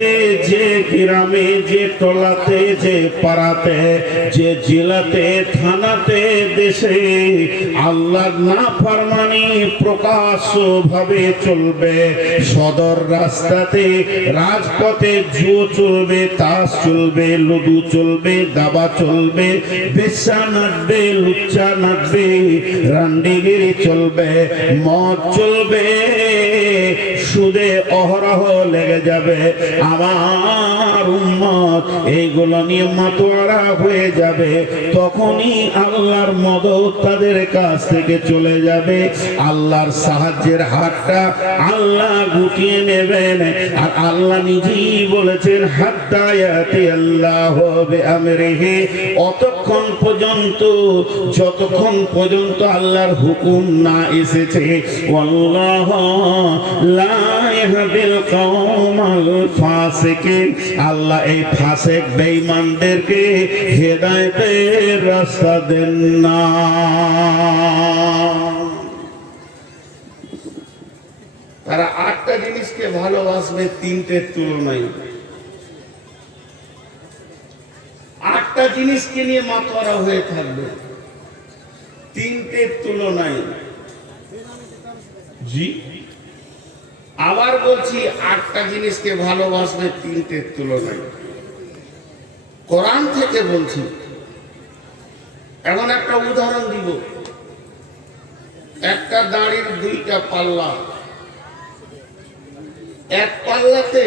যে গ্রামে, যে টলাতে, যে পাড়াতে, যে জেলাতে, থানাতে, দেশে আল্লাহর নাফরমানি প্রকাশ্য ভাবে চলবে, সদর রাস্তাতে রাজপথে জুয়ো চলবে, তাস চলবে, লুডু চলবে, দাবা চলবে, বেশ্যা নাচবে, লুচ্চা নাচবে, রান্ডিগিরি চলবে, মদ চলবে, সুদে অহরহ লেগে যাবে। আমার উম্মত এইগুলো নিয়ে মাতোয়ারা হয়ে যাবে। তখনই আল্লাহর মদদ তাদের কাছ থেকে চলে যাবে। আল্লাহর সাহায্যের হাতটা আল্লাহ গুটিয়ে নেবেন। আর আল্লাহ নিজেই বলেছেন, হাত্তা ইয়াতি আল্লাহু বিআমরিহি, অতক্ষণ পর্যন্ত যতক্ষণ পর্যন্ত আল্লাহর হুকুম না এসেছে। আল্লাহু লা ইয়াহদিল কওমাল ফাসিকিন, আল্লাহ এই ফাসিক বেঈমানদেরকে হেদায়েতের রাস্তা দেন না। তারা 8টা জিনিসকে ভালোবাসবে, 3টের তুলনায়। 8টা জিনিসকে নিয়ে মাতোয়ারা হয়ে থাকবে, 3টের তুলনায়। জি, আবার বলছি, 8টা জিনিসকে ভালোবাসবে, 3টের তুলনায়। কোরআন থেকে বলছি। এখন একটা উদাহরণ দিব। একটা দাড়ির 2টা পাল্লা। এক পাল্লাতে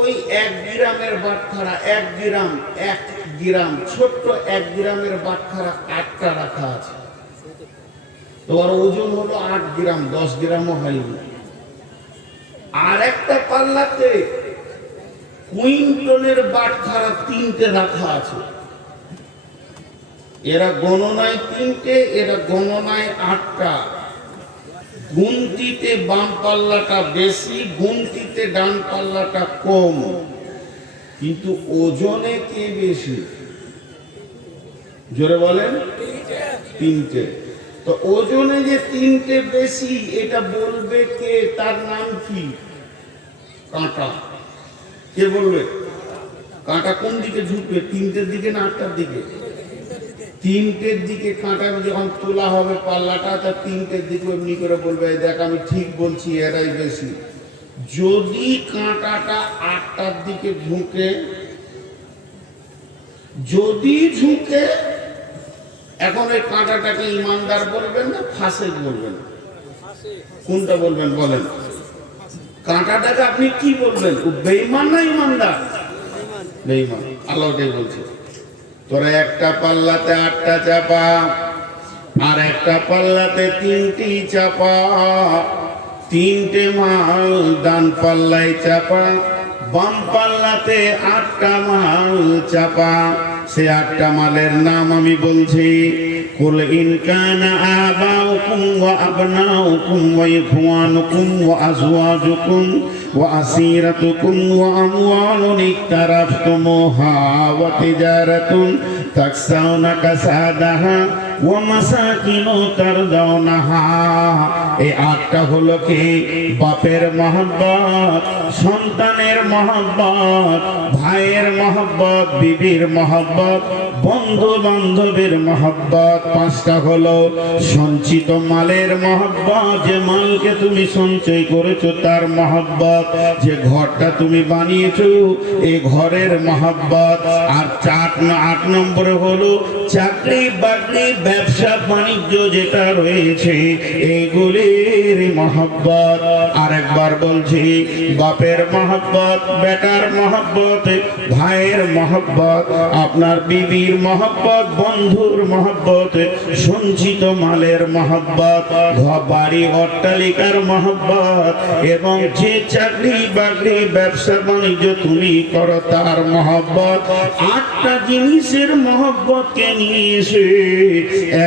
ওই 1 গ্রামের বাটখারা, 1 গ্রাম ছোট্ট 1 গ্রামের বাটখারা 8টা রাখা আছে। তোমার ওজন হলো 8 গ্রাম, 10 গ্রামও হয়নি। আর একটা পাল্লাতে কুইন্টলের বাটখারা 3টে রাখা আছে। এরা গণনায় 3টে, এরা গণনায় 8টা। গুনতিতে বাম পাল্লাটা বেশি, গুনতিতে ডান পাল্লাটা কম, কিন্তু ওজনে কে বেশি? জোরে বলেন। 3টে। তো ওজনে যে 3টে বেশি, এটা বলবে কে? তার নাম কি? কাঁটা। কে বলবে? কাঁটা কোন দিকে ঝুঁকবে? 3টের দিকে না 8টার দিকে? 3টের দিকে কাঁটা যখন তোলা হবে পাল্লাটা, তা 3টের দিকে এমনি করে বলবে, দেখ আমি ঠিক বলছি, এরাই বেশি। যদি কাঁটাটা 8টার দিকে ঝুঁকে, যদি ঝুঁকে, এখন এই কাঁটাটাকে ইমানদার বলবেন না ফাসেক বলবেন? কোনটা বলবেন বলেন? কাঁটাটাকে আপনি কি বলবেন? বেঈমান না ইমানদার? বেঈমান। আল্লাহ ওটাই বলছে, তোরা একটা পাল্লাতে 8টা চাপা, আর একটা পাল্লাতে 3টি চাপা। 3টে মাল ডান পাল্লায় চাপা, বাম পাল্লাতে 8টা মাল চাপা। সে 8টা মালের নাম আমি বলছি। কুল ইন কানা আবাউকুম ওয়া আবনাউকুম ওয়া ইখওয়ানুকুম ওয়া আজওয়াজুকুম ওয়া আসীরাতুকুম ওয়া আমওয়ালুন ইকতারাফতুমুহা ওয়া তিজারাতুন তাকসাউনা কাসাদাহা ওয়া মাসাকিনু তারদাউনাহা। এই 8টা হলো কি? বাপের মহব্বত, সন্তানের মহব্বত, ভাইয়ের মহব্বত, বিবির মহব্বত, বন্ধু বান্ধবের মহব্বত। 5টা হলো সঞ্চিত মালের মহব্বত, যে মালকে তুমি সঞ্চয় করেছো তার মহব্বত, যে ঘরটা তুমি বানিয়েছো এই ঘরের মহব্বত। আর 8 নম্বরে হলো চাকরি বাকরি, ব্যবসা বাণিজ্য যেটা রয়েছে এইগুলির মহব্বত। আরেকবার বলছি, বাপের মহব্বত, বেটার মহব্বত, ভাইয়ের মহব্বত, আপনার বিবির মহব্বত, বন্ধুর মহব্বত, সঞ্চিত মালের মহব্বত, বাড়ি অট্টালিকার মহব্বত, এবং যে চাকরি বাকরি ব্যবসা বাণিজ্য তুমি করো তার মহব্বত। 8টা জিনিসের মহব্বতকে নিয়ে এসে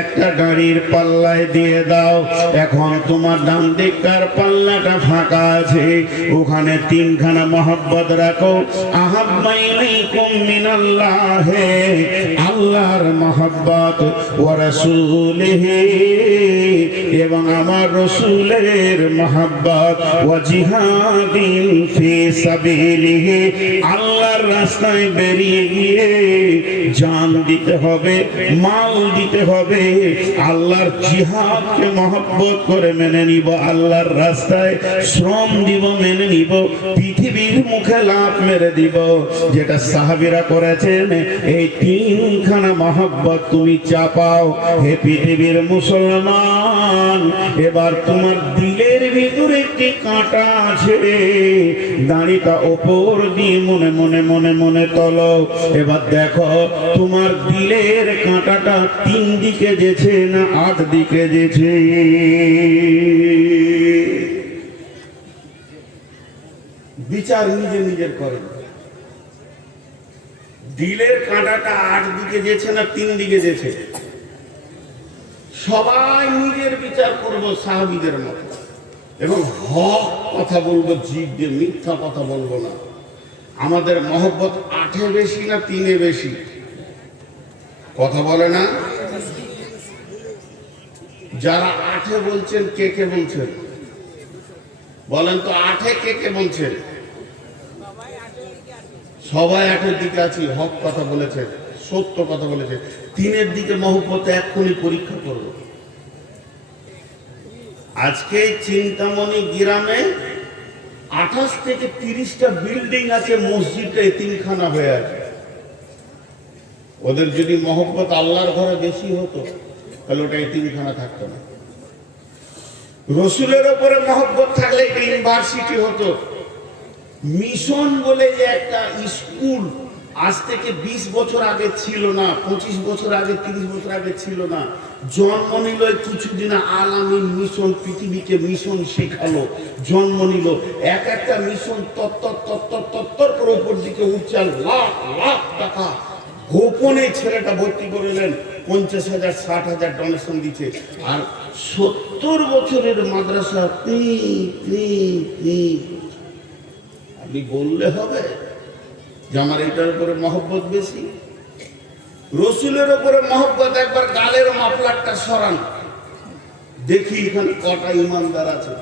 একটা গাড়ির পাল্লায় দিয়ে দাও। এখন তোমার ডান দিককার পাল্লাটা ফাঁকা আছে, ওখানে 3খানা মহব্বত রাখো। আহাব্বা ইলাইকুম মিনাল্লাহ, আল্লাহর মহব্বত, ওয়া রাসূলিহি, এবং আমার রাসূলের মহব্বত, ওয়া জিহাদিন ফি সাবিলিহি, আল্লাহর রাস্তায় বেরিয়ে গিয়ে জান দিতে হবে, মাল দিতে হবে। আল্লাহর জিহাদকে মহব্বত করে মেনে নিব, আল্লাহর রাস্তায় শ্রম দিব, মেনে নিব, পৃথিবীর মুখে লাফ মেরে দিব, যেটা সাহাবীরা করেছেন। এই তিনখানা মহব্বত তুমি চাপাও হে পৃথিবীর মুসলমান। এবার তোমার দিলের ভিতরে একটি কাঁটা আছে, দাড়িটা ওপর দিয়ে মনে মনে মনে মনে তোলো। এবার দেখো তোমার দিলের কাঁটাটা 3 দিকে যেছে না 8 দিকে যেছে? বিচার নিজে নিজের করেন। দিলের কাঁটাটা 8 দিকে যেছে না 3 দিকে যেছে? সবাই নিজের বিচার করব সাহাবীদের মতো, এবং হক কথা বলবো, জিভ দিয়ে মিথ্যা কথা বলবো না। আমাদের মহব্বত 8-এ বেশি না 3-এ বেশি? কথা বলে না? যারা 8-এ বলছেন কে কে বলছেন বলেন তো? 8-এ কে কে বলছেন? সবাই 8-এর দিকে আছি, হক কথা বলেছে, সত্য কথা বলেছে। 3-এর দিকে মহব্বত এক্ষুনি পরীক্ষা করব। আজকে চিন্তামণি গ্রামে 28 থেকে 30টা বিল্ডিং আছে, মসজিদটা এতিমখানা হয়ে আছে। ওদের যদি মহব্বত আল্লাহর ঘরে বেশি হতো তাহলে ওটা এতিমখানা থাকতো না। রসুলের উপরে মহব্বত থাকলে এটা ইউনিভার্সিটি হতো। মিশন বলে যে একটা স্কুল আজ থেকে 20 বছর আগে ছিল না, 25 বছর আগে, 30 বছর আগে ছিল না। জন্ম নিল কিছুদিন আল আমিন মিশন, পৃথিবীকে মিশন শেখালো, জন্ম নিল। এক একটা মিশন তত্তর করে উপর দিকে উঠছে, লাখ লাখ টাকা গোপনে ছেলেটা ভর্তি করলেন, 50,000 60,000 ডোনেশন দিচ্ছে। আর 70 বছরের মাদ্রাসা আপনি বললে হবে যে আমার এটার উপরে মহব্বত বেশি? রসুলের উপরে মহব্বত। একবার গালের মাফলারটা সরান, দেখি এখানে কটা ইমানদার আছে।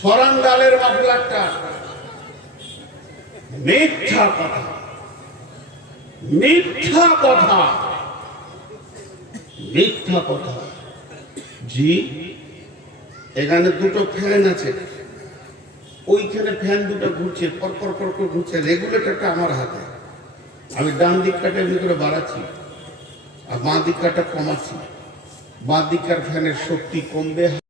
সরান গালের মাফলারটা। মিথ্যা কথা, মিথ্যা কথা, মিথ্যা কথা। জি, এখানে 2টো ফ্যান আছে, ওইখানে ফ্যান 2টো ঘুরছে, পরপর পরপর ঘুরছে। রেগুলেটরটা আমার হাতে, আমি ডান দিকটা এমনি করে বাড়াচ্ছি আর বাঁ দিকটা কমাচ্ছি। বাঁ দিককার ফ্যানের শক্তি কমবে।